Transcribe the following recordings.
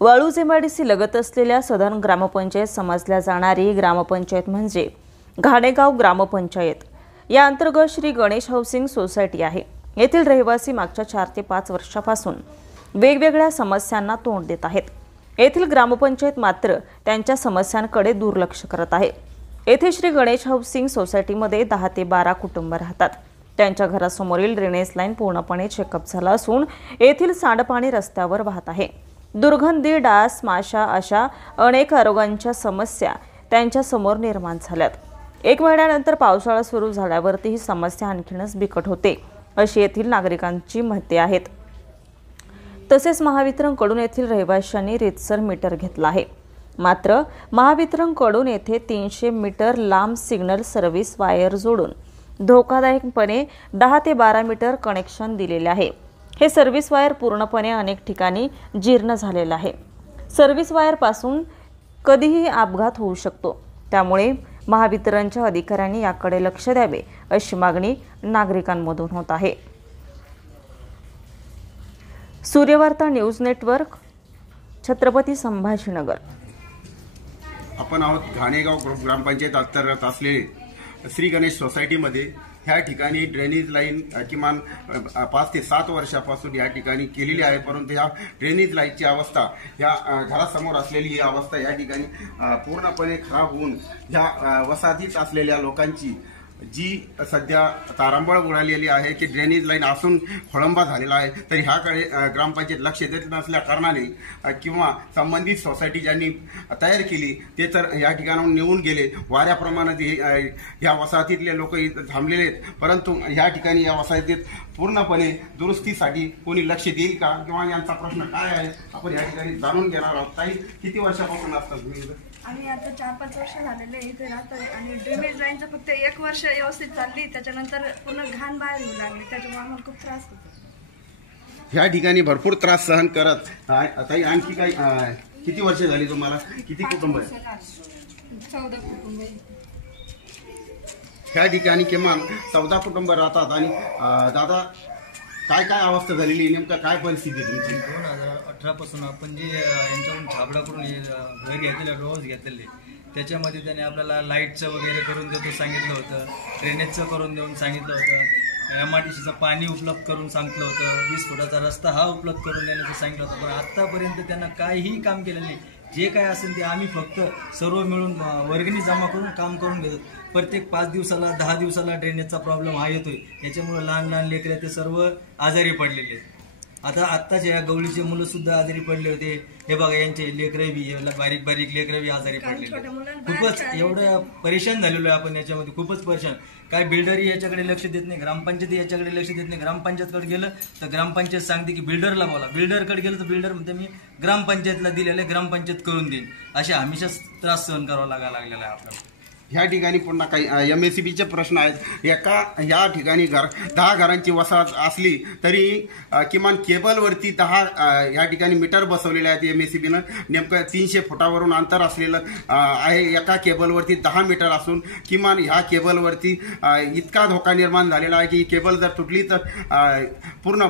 Waluj MIDC लगत असलेल्या सदन ग्रामपंचायत समजल्या जाणारी ग्रामपंचायत म्हणजे घाणेगाव ग्रामपंचायत या अंतर्गत श्री गणेश हाऊसिंग सोसायटी आहे। येथील रहिवासी मागच्या 4 ते 5 वर्षांपासून वेगवेगळ्या समस्यांना तोंड देत आहेत। येथील ग्रामपंचायत मात्र त्यांच्या समस्यांकडे दुर्लक्ष करत आहे। येथे श्री गणेश हाऊसिंग सोसायटीमध्ये 10 ते 12 कुटुंब राहतात। त्यांच्या घरासमोरील ड्रेनेज लाईन पूर्णपणे चेकअप झाला असून येथील सांडपाणी रस्त्यावर वाहत आहे। दुर्गंधी, डास, माशा अशा अनेक आरोग्यांच्या समस्या त्यांच्या समोर निर्माण झाल्यात। 1 महिन्यानंतर पावसाळा सुरू झाल्यावरती ही समस्या आणखीनच बिकट होते अशी येथील नागरिकांची मते आहेत। तसेच महावितरणकडून येथील रहिवाशांनी रीतसर मीटर घेतला आहे, मात्र महावितरणकडून येथे 300 मीटर लांब सिग्नल सर्व्हिस वायर जोडून धोकादायकपणे 10 ते 12 मीटर कनेक्शन दिलेले आहे। हे सर्व्हिस वायर पूर्णपणे अनेक ठिकाणी जीर्ण झालेले आहे। सर्व्हिस वायर पासून कधीही अपघात होऊ शकतो, त्यामुळे महावितरणच्या अधिकाऱ्यांनी याकडे लक्ष द्यावे अशी मागणी नागरिकांमधून होत आहे। Suryavarta news network, Chhatrapati Sambhajinagar. आपण आहोत घाणेगाव ग्रामपंचायत अंतर्गत असलेले श्री गणेश सोसायटीमध्ये। ह्या ठिकाणी ड्रेनेज लाईन किमान 5 ते 7 वर्षापासून या ठिकाणी केलेली आहे, परंतु ह्या ड्रेनेज लाईनची अवस्था या घरासमोर असलेली ही अवस्था या ठिकाणी पूर्णपणे खराब होऊन ह्या वसाहतीत असलेल्या लोकांची जी सध्या तारांबळ उडालेली आहे की ड्रेनेज लाईन असून खोळंबा झालेला आहे, तर ह्याकडे ग्रामपंचायत लक्ष देत नसल्या कारणाने किंवा संबंधित सोसायटी ज्यांनी तयार केली ते तर या ठिकाणाहून निघून गेले। वाऱ्याप्रमाणे ह्या वसाहतीतले लोक थांबलेले आहेत, परंतु ह्या ठिकाणी या वसाहतीत पूर्णपणे दुरुस्तीसाठी कोणी लक्ष देईल का किंवा यांचा प्रश्न काय आहे आपण या ठिकाणी जाणून घेणार आहोत। ताई, किती वर्षापासून असतात तुम्ही? आम्ही आता 4-5 वर्ष झालेले इथे राहतो आणि ड्रेनेज लाईनचं फक्त 1 वर्ष व्यवस्थित चालली, त्याच्यानंतर पूर्ण घाण बाहेर येऊ लागली, त्याच्यामुळे आम्हाला खूप त्रास होतो। ह्या ठिकाणी भरपूर त्रास सहन करत ताई आणखी काय किती वर्ष झाली तुम्हाला? किती कुटुंब आहे? 14 कुटुंब। ह्या ठिकाणी किमान 14 कुटुंब राहतात। आणि दादा, काय काय अवस्था झालेली, नेमका काय परिस्थिती तुमची? 2018 पासून आपण जे यांच्याकडून छाबडाकडून घर घेतलेले, रोज घेतलेले, त्याच्यामध्ये त्याने आपल्याला लाईटचं वगैरे करून देतो सांगितलं होतं, ड्रेनेजचं करून देऊन सांगितलं होतं, एमआरडीसीचं पाणी उपलब्ध करून सांगितलं होतं, 20 फुटाचा रस्ता हा उपलब्ध करून देण्याचं सांगितलं होतं, पण आत्तापर्यंत त्यांना काहीही काम केलं नाही। जे काय असेल ते आम्ही फक्त सर्व मिळून वर्गणी जमा करून काम करून घेतो। प्रत्येक 5 दिवसाला 10 दिवसाला ड्रेनेजचा प्रॉब्लेम हा येतोय, याच्यामुळे लहान लहान लेकरे ते सर्व आजारी पडलेले आहेत। आत्ताच्या या गवळीचे मुलं सुद्धा आजारी पडले होते। हे बघा, यांचे लेकरं बी, बारीक बारीक लेकरं बी आजारी पडलेले। खूपच एवढं परेशान झालेलो आहे आपण याच्यामध्ये, खूपच परेशान। काय बिल्डरही याच्याकडे लक्ष देत नाही, ग्रामपंचायत याच्याकडे लक्ष देत नाही। ग्रामपंचायतकडे गेलं तर ग्रामपंचायत सांगते की बिल्डरला बोला, बिल्डरकडे गेलं तर बिल्डर म्हणते मी ग्रामपंचायतला दिलेलं आहे, ग्रामपंचायत करून देईल। असे हमेशा त्रास सहन करावा लागलेला आहे आपल्याला। ह्या ठिकाणी पुन्हा काही एमएससीबीचे प्रश्न आहेत। या ठिकाणी 10 घरांची वसाहत असली तरी किमान केबलवरती 10 या ठिकाणी मीटर बसवलेले आहेत एमएससीबीनं। नेमकं 300 फुटावरून अंतर असलेलं आहे। एका केबलवरती 10 मीटर असून किमान ह्या केबलवरती इतका धोका निर्माण झालेला आहे की केबल जर तुटली तर पूर्ण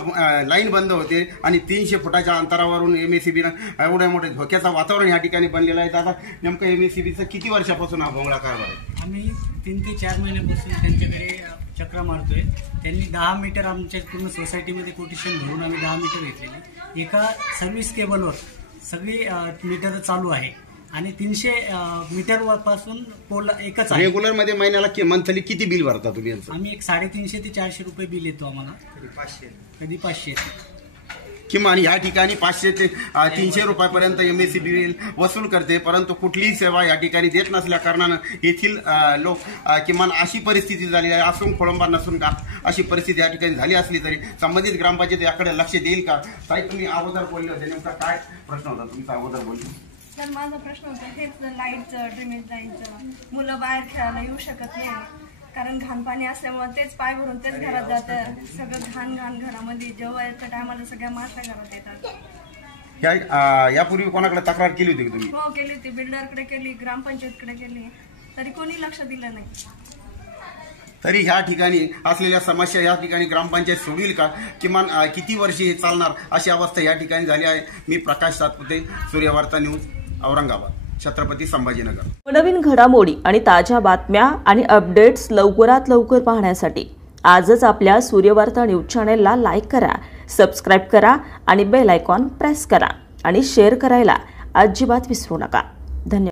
लाईन बंद होते आणि 300 फुटाच्या अंतरावरून एमएससीबीनं एवढ्या मोठ्या धोक्याचं वातावरण या ठिकाणी बनलेलं आहे। आता नेमकं एमएससीबीचं किती वर्षापासून हा भोंगळा कारभार? आम्ही 3 ते 4 महिन्यापासून त्यांच्याकडे चक्रा मारतोय। त्यांनी 10 मीटर आमच्या पूर्ण सोसायटीमध्ये कोटेशन भरून आम्ही 10 मीटर घेतलेली। एका सर्व्हिस केबलवर सगळी मीटर चालू आहे आणि 300 मीटर पासून पोल एकच आहे। रेग्युलर मध्ये महिन्याला मंथली किती बिल भरता तुम्ही? आम्ही एक 350 ते 400 रुपये बिल येतो आम्हाला, कधी 500 किमान या ठिकाणी 500 ते 300 रुपयापर्यंत एमएससीबी बिल वसूल करते, परंतु कुठलीही सेवा या ठिकाणी देत नसल्या कारणानं येथील लोक किमान अशी परिस्थिती झाली आहे, असून खोळंबा नसून का अशी परिस्थिती या ठिकाणी झाली असली तरी संबंधित ग्रामपंचायत याकडे लक्ष देईल का? ताई, तुम्ही अगोदर बोलले होते, नेमका काय प्रश्न होता तुमचा अगोदर बोलले? तर माझा प्रश्न होता हेच लाईटचं, ड्रेनेज लाईटचं। मुलं बाहेर खेळायला येऊ शकत नाही कारण घाण पाणी असल्यामुळे तेच पाय भरून तेच घरात जातं, सगळं घाण घरामध्ये। जेवायच्या टायमाला सगळ्या माशा घरात येतात। यापूर्वी कोणाकडे तक्रार केली होती तुम्ही? हो, केली होती, बिल्डरकडे केली, ग्रामपंचायतकडे केली, तरी कोणी लक्ष दिलं नाही। तरी ह्या ठिकाणी असलेल्या समस्या या ठिकाणी ग्रामपंचायत सोडविल का, किमान किती वर्षे हे चालणार अशी अवस्था या ठिकाणी झाली आहे. मी प्रकाश सातपुते, सूर्यवार्ता न्यूज, औरंगाबाद, छत्रपती संभाजीनगर. नवीन घडामोडी आणि ताज्या बातम्या आणि अपडेट्स लवकरात लवकर पाहण्यासाठी आजच आपल्या सूर्यवार्ता न्यूज चॅनेलला लाईक करा, सबस्क्राईब करा आणि बेल आयकॉन प्रेस करा आणि शेअर करायला अजिबात विसरू नका. धन्यवाद.